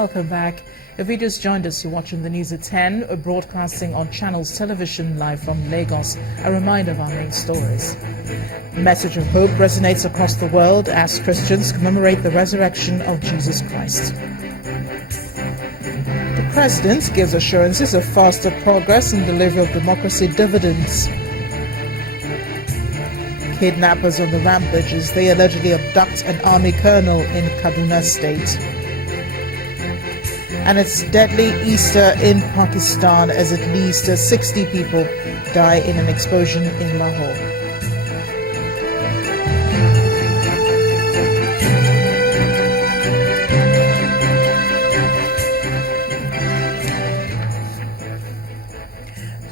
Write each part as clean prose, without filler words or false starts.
Welcome back. If you just joined us, you're watching the news at 10, broadcasting on Channels Television live from Lagos. A reminder of our main stories. The message of hope resonates across the world as Christians commemorate the resurrection of Jesus Christ. The President gives assurances of faster progress in delivery of democracy dividends. Kidnappers on the rampage as they allegedly abduct an army colonel in Kaduna State. And it's deadly Easter in Pakistan as at least 60 people die in an explosion in Lahore.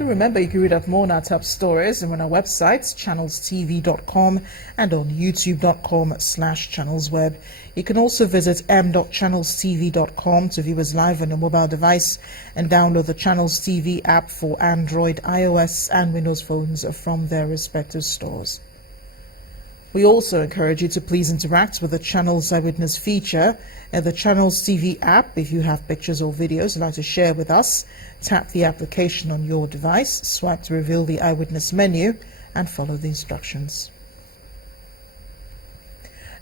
Remember, you can read up more on our top stories and on our websites, channelstv.com and on youtube.com/channelsweb. You can also visit m.channelstv.com to view us live on your mobile device and download the Channels TV app for Android, iOS and Windows phones from their respective stores. We also encourage you to please interact with the Channels Eyewitness feature and the Channels TV app. If you have pictures or videos you'd like to share with us, tap the application on your device, swipe to reveal the Eyewitness menu, and follow the instructions.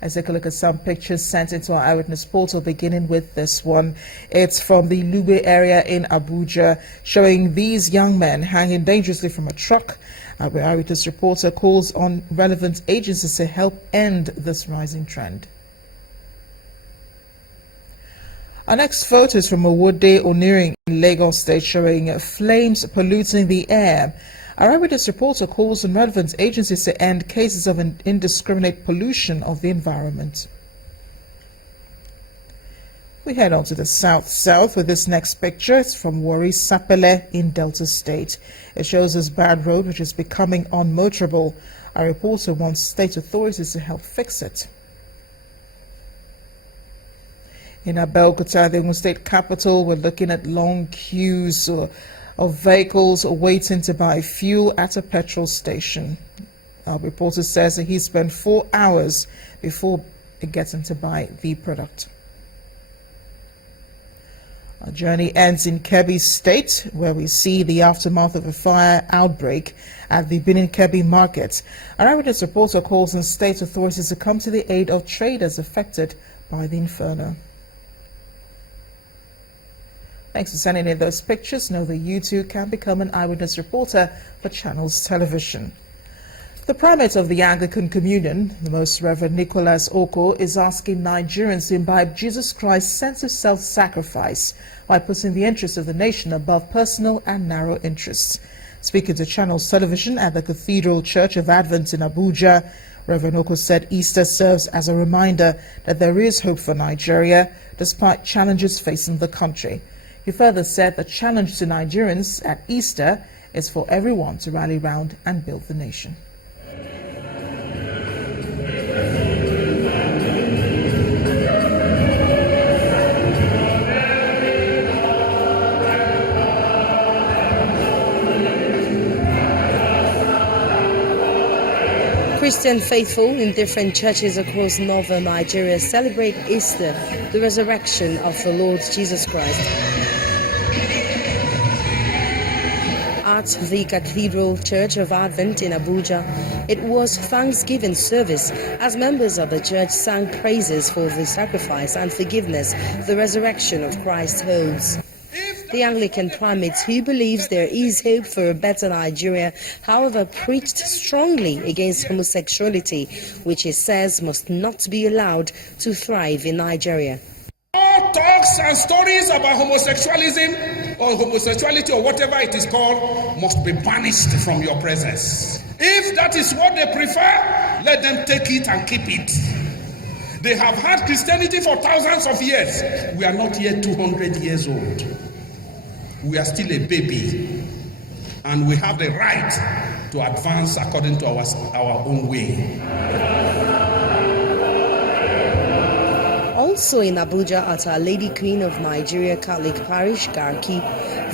Let's take a look at some pictures sent into our Eyewitness portal, beginning with this one. It's from the Lube area in Abuja, showing these young men hanging dangerously from a truck. Our Eyewitness reporter calls on relevant agencies to help end this rising trend. Our next photo is from Owode Onirin in Lagos State, showing flames polluting the air. Our Eyewitness reporter calls on relevant agencies to end cases of indiscriminate pollution of the environment. We head on to the south with this next picture. It's from Warri Sapele in Delta State. It shows this bad road which is becoming unmotorable. Our reporter wants state authorities to help fix it. In Abeokuta, the Ogun State capital, we're looking at long queues of vehicles waiting to buy fuel at a petrol station. Our reporter says that he spent 4 hours before getting to buy the product. Our journey ends in Kebbi State, where we see the aftermath of a fire outbreak at the Benin Kebbi market. Our Eyewitness reporter calls on state authorities to come to the aid of traders affected by the inferno. Thanks for sending in those pictures. Know that you too can become an Eyewitness reporter for Channels Television. The primate of the Anglican Communion, the Most Reverend Nicholas Oko, is asking Nigerians to imbibe Jesus Christ's sense of self-sacrifice by putting the interests of the nation above personal and narrow interests. Speaking to Channels Television at the Cathedral Church of Advent in Abuja, Reverend Oko said Easter serves as a reminder that there is hope for Nigeria despite challenges facing the country. He further said the challenge to Nigerians at Easter is for everyone to rally round and build the nation. Christian faithful in different churches across northern Nigeria celebrate Easter, the resurrection of the Lord Jesus Christ. At the Cathedral Church of Advent in Abuja, it was Thanksgiving service as members of the church sang praises for the sacrifice and forgiveness the resurrection of Christ holds. The Anglican primate, who believes there is hope for a better Nigeria, however, preached strongly against homosexuality, which he says must not be allowed to thrive in Nigeria. All talks and stories about homosexuality or whatever it is called must be banished from your presence. If that is what they prefer, let them take it and keep it. They have had Christianity for thousands of years. We are not yet 200 years old. We are still a baby, and we have the right to advance according to our own way. Also in Abuja at Our Lady Queen of Nigeria Catholic Parish, Garki,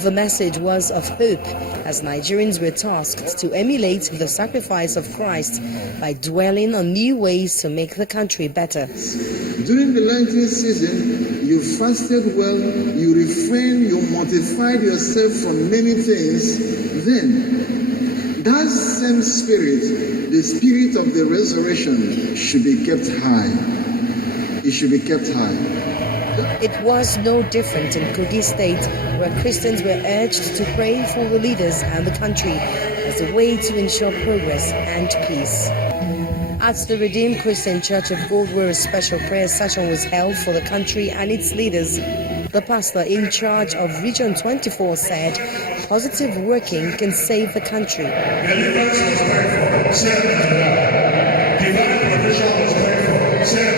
the message was of hope as Nigerians were tasked to emulate the sacrifice of Christ by dwelling on new ways to make the country better. During the Lenten season, you fasted well, you refrained, you mortified yourself from many things, then that same spirit, the spirit of the resurrection, should be kept high. It should be kept high. It was no different in Kogi State, where Christians were urged to pray for the leaders and the country as a way to ensure progress and peace. At the Redeemed Christian Church of Goldware, a special prayer session was held for the country and its leaders. The pastor in charge of Region 24 said, "Positive working can save the country." Deliverance was prayed for, said divine provision was prayed for, said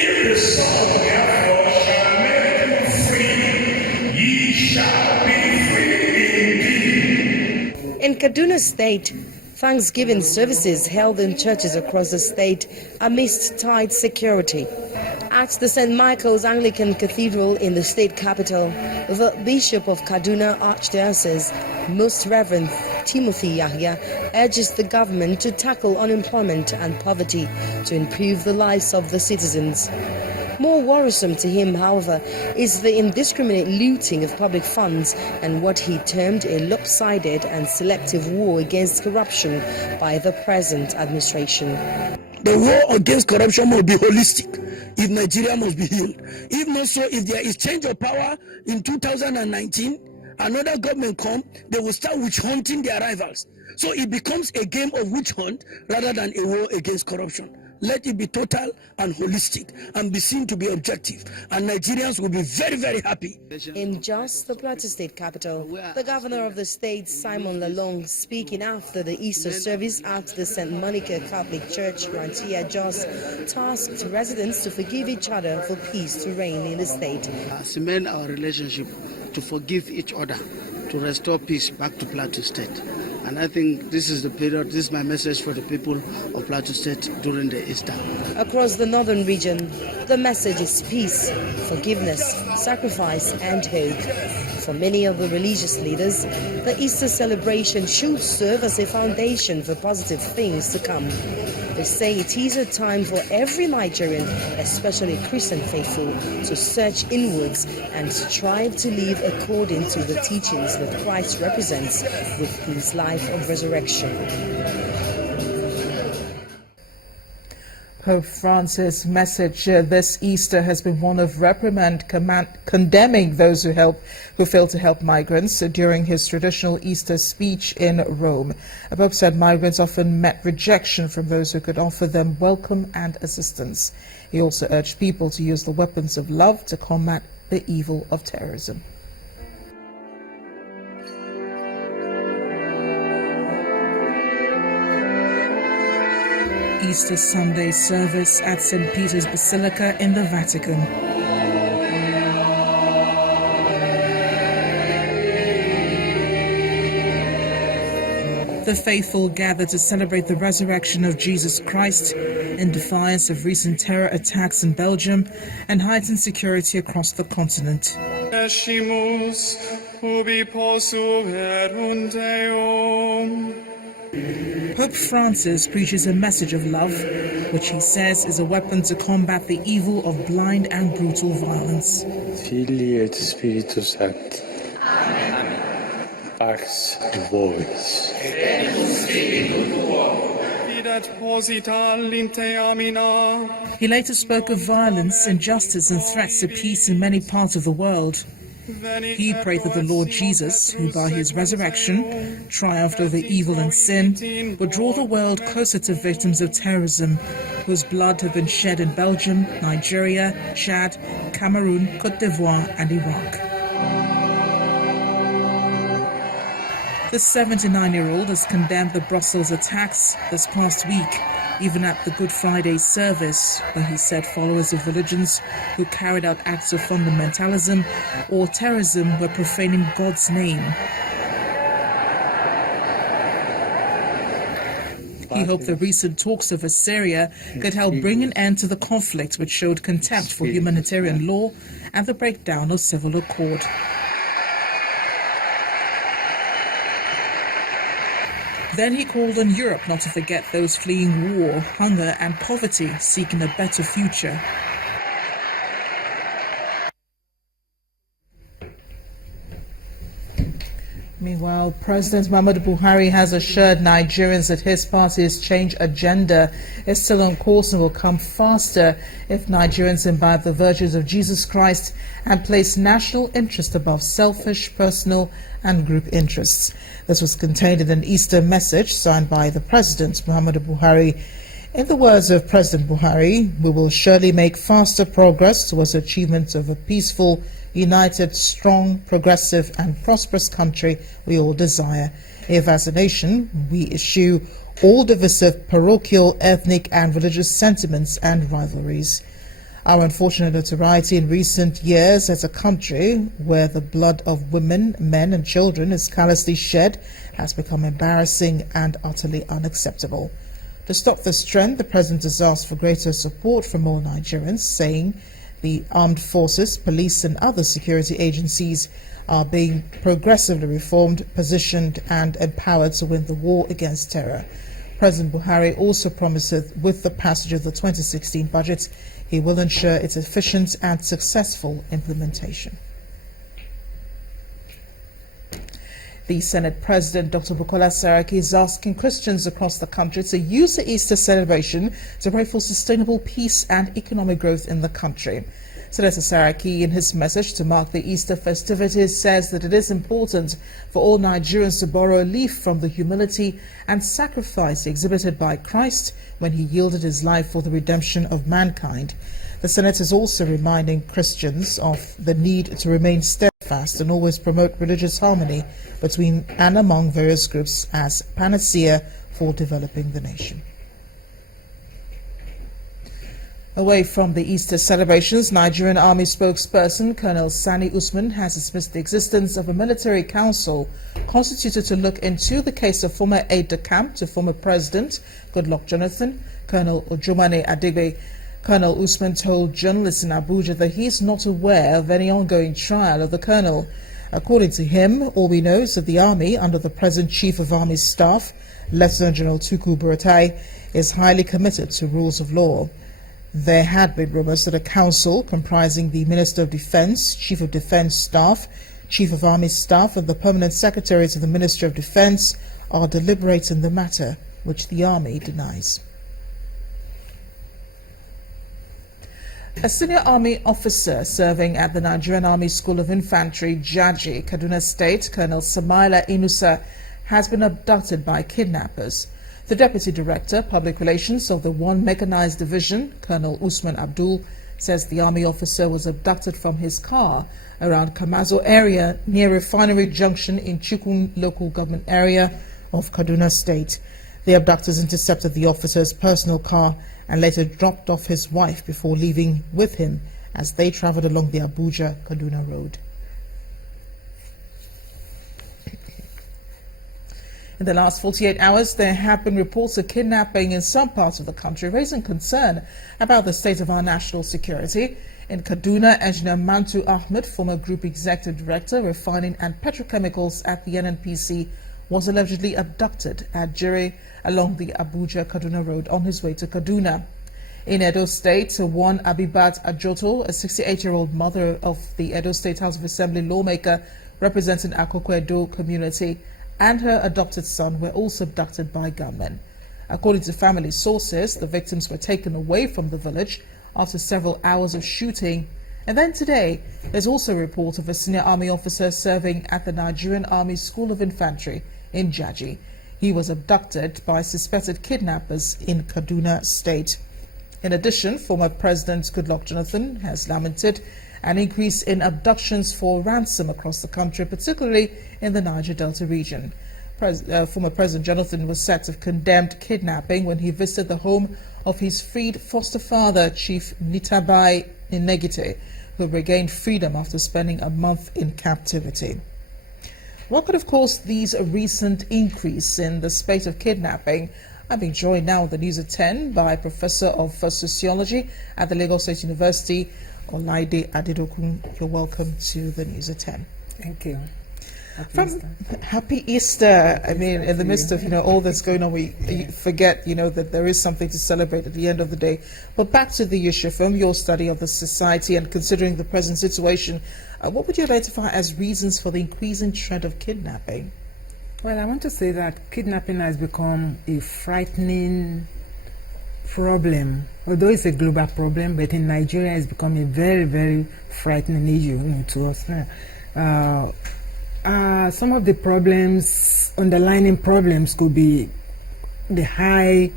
if the Son therefore shall make you free, ye shall be free indeed. In Kaduna State, Thanksgiving services held in churches across the state amidst tight security. At the St. Michael's Anglican Cathedral in the state capital, the Bishop of Kaduna Archdiocese, Most Reverend Timothy Yahya, urges the government to tackle unemployment and poverty to improve the lives of the citizens. More worrisome to him, however, is the indiscriminate looting of public funds and what he termed a lopsided and selective war against corruption by the present administration. The war against corruption must be holistic if Nigeria must be healed. If not so, if there is change of power in 2019, another government come, they will start witch hunting their rivals. So it becomes a game of witch hunt rather than a war against corruption. Let it be total and holistic and be seen to be objective, and Nigerians will be very, very happy. In Jos, the Plateau State capital, the governor of the state, Simon Lalong, speaking after the Easter service at the St. Monica Catholic Church, Ranchia, Jos, tasked residents to forgive each other for peace to reign in the state. Cement our relationship, to forgive each other, to restore peace back to Plateau State. And I think this is the period, this is my message for the people of Plateau State during the Easter. Across the northern region, the message is peace, forgiveness, sacrifice, and hope. For many of the religious leaders, the Easter celebration should serve as a foundation for positive things to come. They say it is a time for every Nigerian, especially Christian faithful, to search inwards and strive to live according to the teachings that Christ represents with his life of resurrection. Pope Francis' message this Easter has been one of reprimand, condemning those who fail to help migrants during his traditional Easter speech in Rome. The Pope said migrants often met rejection from those who could offer them welcome and assistance. He also urged people to use the weapons of love to combat the evil of terrorism. Easter Sunday service at St. Peter's Basilica in the Vatican. The faithful gathered to celebrate the resurrection of Jesus Christ in defiance of recent terror attacks in Belgium and heightened security across the continent. Pope Francis preaches a message of love, which he says is a weapon to combat the evil of blind and brutal violence. Filii et Spiritus Sancti. Pax vobis. He later spoke of violence, injustice and threats to peace in many parts of the world. He prayed that the Lord Jesus, who by his resurrection triumphed over evil and sin, would draw the world closer to victims of terrorism, whose blood have been shed in Belgium, Nigeria, Chad, Cameroon, Cote d'Ivoire and Iraq. The 79-year-old has condemned the Brussels attacks this past week, even at the Good Friday service, where he said followers of religions who carried out acts of fundamentalism or terrorism were profaning God's name. He hoped the recent talks over Syria could help bring an end to the conflict, which showed contempt for humanitarian law and the breakdown of civil accord. Then he called on Europe not to forget those fleeing war, hunger and poverty, seeking a better future. Meanwhile, President Muhammadu Buhari has assured Nigerians that his party's change agenda is still on course and will come faster if Nigerians imbibe the virtues of Jesus Christ and place national interest above selfish, personal and group interests. This was contained in an Easter message signed by the President, Muhammadu Buhari. In the words of President Buhari, we will surely make faster progress towards the achievement of a peaceful, united, strong, progressive and prosperous country we all desire, if as a nation we eschew all divisive parochial, ethnic and religious sentiments and rivalries. Our unfortunate notoriety in recent years as a country where the blood of women, men and children is callously shed has become embarrassing and utterly unacceptable. To stop this trend, the President has asked for greater support from all Nigerians, saying the armed forces, police and other security agencies are being progressively reformed, positioned and empowered to win the war against terror. President Buhari also promises with the passage of the 2016 budget, he will ensure its efficient and successful implementation. The Senate President, Dr. Bukola Saraki, is asking Christians across the country to use the Easter celebration to pray for sustainable peace and economic growth in the country. Senator Saraki, in his message to mark the Easter festivities, says that it is important for all Nigerians to borrow a leaf from the humility and sacrifice exhibited by Christ when he yielded his life for the redemption of mankind. The Senate is also reminding Christians of the need to remain steadfast and always promote religious harmony between and among various groups as panacea for developing the nation. Away from the Easter celebrations, Nigerian Army spokesperson Colonel Sani Usman has dismissed the existence of a military council constituted to look into the case of former aide-de-camp to former President Goodluck Jonathan, Colonel Ojumane Adigbe. Colonel Usman told journalists in Abuja that he is not aware of any ongoing trial of the colonel. According to him, all we know is that the Army, under the present Chief of Army Staff, Lieutenant General Tuku Buratai, is highly committed to rules of law. There had been rumors that a council comprising the Minister of Defense, Chief of Defense Staff, Chief of Army Staff and the Permanent Secretary to the Ministry of Defense are deliberating the matter, which the Army denies. A senior army officer serving at the Nigerian Army School of Infantry, Jaji, Kaduna State, Colonel Samaila Inusa, has been abducted by kidnappers. The Deputy Director, Public Relations of the 1 Mechanized Division, Colonel Usman Abdul, says the Army officer was abducted from his car around Kamazo area near Refinery Junction in Chikun local government area of Kaduna State. The abductors intercepted the officer's personal car and later dropped off his wife before leaving with him as they traveled along the Abuja-Kaduna road. In the last 48 hours, there have been reports of kidnapping in some parts of the country, raising concern about the state of our national security. In Kaduna, Engineer Mantu Ahmed, former Group Executive Director, Refining and Petrochemicals at the NNPC, was allegedly abducted at Jere along the Abuja-Kaduna road on his way to Kaduna. In Edo State, one Abibat Ajoto, a 68-year-old mother of the Edo State House of Assembly lawmaker representing Akoko Edo community, and her adopted son were also abducted by gunmen. According to family sources, the victims were taken away from the village after several hours of shooting. And then today, there's also a report of a senior army officer serving at the Nigerian Army School of Infantry in Jaji. He was abducted by suspected kidnappers in Kaduna State. In addition, former President Goodluck Jonathan has lamented an increase in abductions for ransom across the country, particularly in the Niger Delta region. Former President Jonathan was said to have condemned kidnapping when he visited the home of his freed foster father, Chief Nitabai Inegite, who regained freedom after spending a month in captivity. What could have caused these recent increase in the spate of kidnapping? I'm being joined now on the News at 10 by Professor of Sociology at the Lagos State University, Olaide Adedokun. You're welcome to the News at 10. Thank you. Happy Easter. I mean, in the midst of, all that's going on, we forget, that there is something to celebrate at the end of the day. But back to the issue, from your study of the society and considering the present situation, what would you identify as reasons for the increasing trend of kidnapping? Well, I want to say that kidnapping has become a frightening problem. Although it's a global problem, but in Nigeria it's become a very, very frightening issue to us now. Some of the problems, underlying problems, could be the high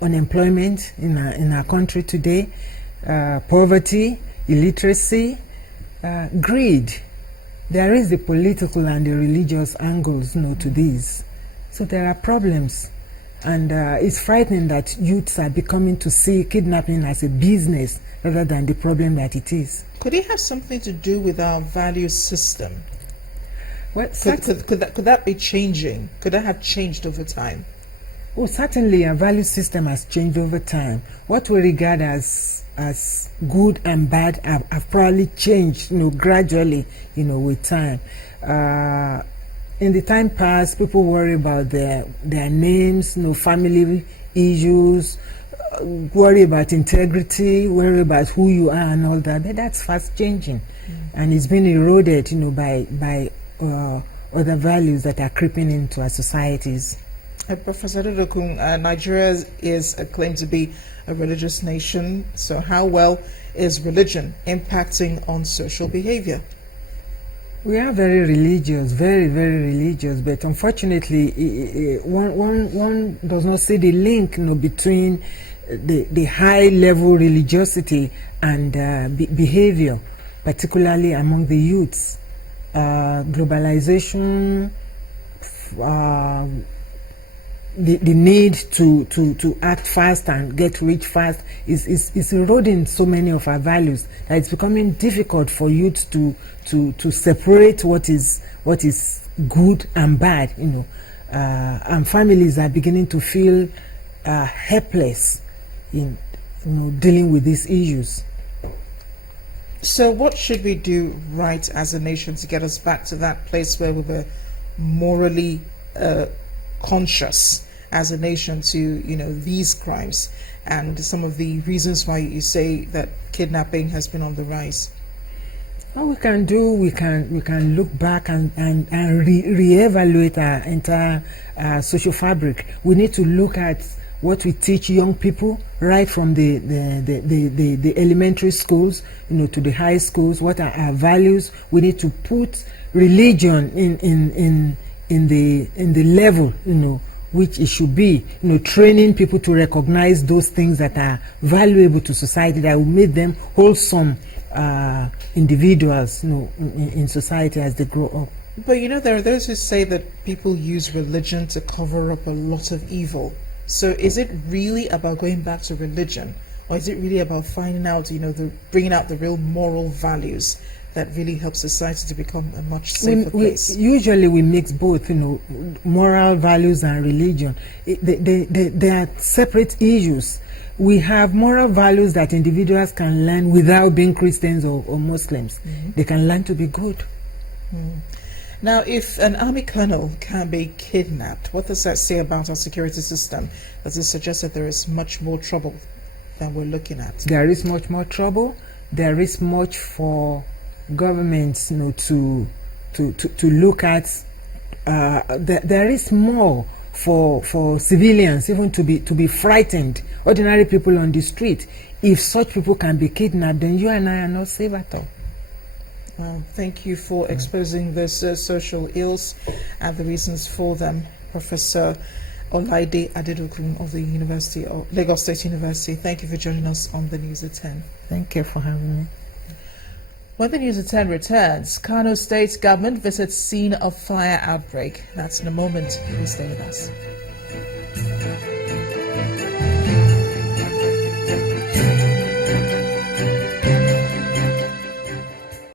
unemployment in our country today, poverty, illiteracy, greed. There is the political and the religious angles to these. So there are problems. And it's frightening that youths are becoming to see kidnapping as a business rather than the problem that it is. Could it have something to do with our value system? Well, could that be changing? Could that have changed over time? Oh, certainly our value system has changed over time. What we regard as good and bad have probably changed, gradually, with time. In the time past, people worry about their names, family issues, worry about integrity, worry about who you are and all that. But that's fast changing, and it's been eroded, by other values that are creeping into our societies. Professor Adedokun, Nigeria is claimed to be a religious nation. So how well is religion impacting on social behavior? We are very religious, very, very religious, but unfortunately, one does not see the link between the high-level religiosity and behavior, particularly among the youths. Globalization, the need to act fast and get rich fast is eroding so many of our values that it's becoming difficult for youth to separate what is good and bad, and families are beginning to feel helpless in dealing with these issues. So what should we do right as a nation to get us back to that place where we were morally conscious as a nation to these crimes and some of the reasons why you say that kidnapping has been on the rise? What we can do, we can look back and reevaluate our entire social fabric. We need to look at what we teach young people right from the elementary schools, to the high schools. What are our values? We need to put religion in the level, which it should be, training people to recognize those things that are valuable to society, that will make them wholesome individuals, in society as they grow up. But there are those who say that people use religion to cover up a lot of evil. So is it really about going back to religion, or is it really about finding out, bringing out the real moral values that really help society to become a much safer place? Usually we mix both, moral values and religion. They are separate issues. We have moral values that individuals can learn without being Christians or Muslims. They can learn to be good. Now, if an army colonel can be kidnapped, what does that say about our security system? Does it suggest that there is much more trouble than we're looking at? There is much more trouble. There is much for governments, to look at. There is more for civilians even to be frightened. Ordinary people on the street. If such people can be kidnapped, then you and I are not safe at all. Thank you for exposing those social ills and the reasons for them, Professor Olaide Adedokun of the University of Lagos State University. Thank you for joining us on the News at 10. Thank you for having me. When the News at 10 returns, Kano State government visits scene of fire outbreak. That's in a moment. Please stay with us.